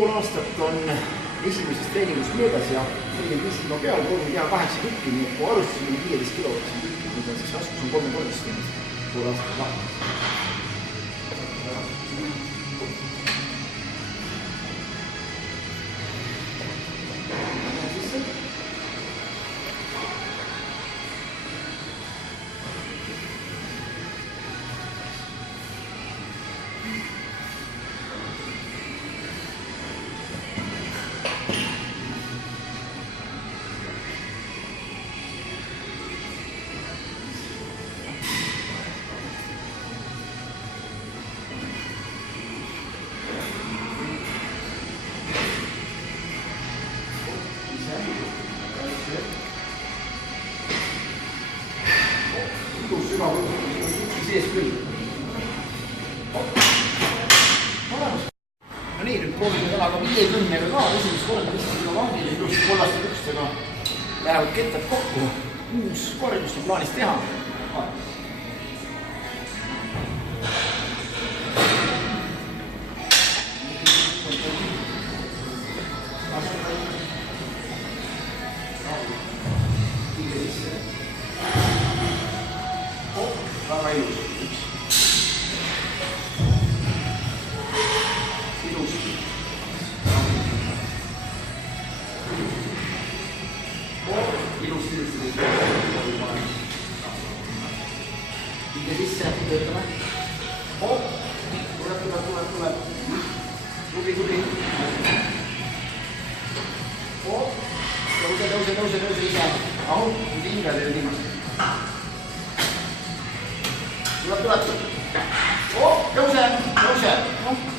pool aastat on esimesest treeningust möödas ja 45 kilo peal, proovin teha 8 tükki, nii et kui alustasime 15 kilo võtsin tükki, nüüd on siis raskus on 3,13 pool aastat lahti. Sees küll. No nii, nüüd proovime täna ka 50-ga ka, esimest korda lihtsalt ka vangile, ilusti kollaste pükstega lähevad kettad kokku. 6 korraldust on plaanis teha. Väga ilus. Ilus. Ilus. Pinge sisse, töötame. Tuleb. Tubli. Tõuse ise. Ahu, hinga teile viimast. Tuleb. Tõuse.